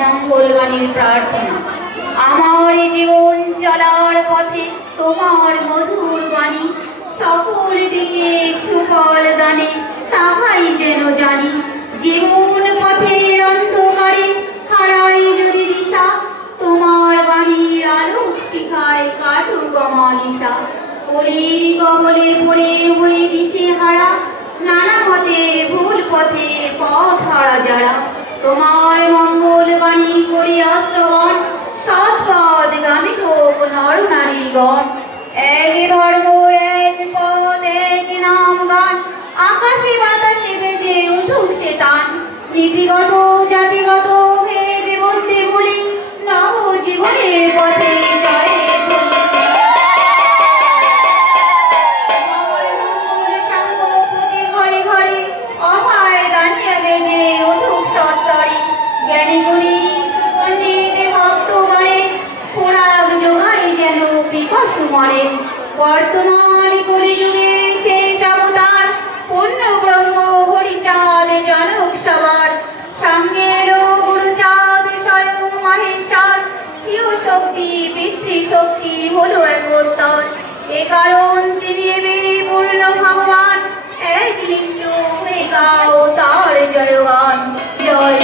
মঙ্গলবাণীর প্রার্থনা। আমার জীবন চলার পথে তোমার মধুর বাণী সকল দিকে সুফল দানে, তাহাই যেন জানি। জীবন পথের অন্ধকারে হারাই যদি দিশা, তোমার বাণীর আলো শিখায় কাটুক অমানিসা কলির কবলে পড়ে হয়ে দিশে হারা, নানা মতে ভুল পথে পথ হারা যারা। তোমার মঙ্গল বাণী করিয়া শ্রবণ সৎপদ গামী হোক নর নারীগণ। এক ধর্ম, এক পদ, এক নাম গান, আকাশে বাতাসে বেজে উঠুক সে তান। নীতিগত, জাতিগত ভেদে মরে বর্তমান কলিযুগে শেষ অবতার পূর্ণ ব্রহ্ম হরিচাঁদ জনক সবার। সঙ্গে এলো গুরুচাঁদ স্বয়ং মহেশ্বর। শিব শক্তি পিতৃশক্তি হলো একোত্তর এ কারণ তিনি এবে পূর্ণ ভগবান। এক বিষ্ণু হয়ে গাও তার জয়গান। জয়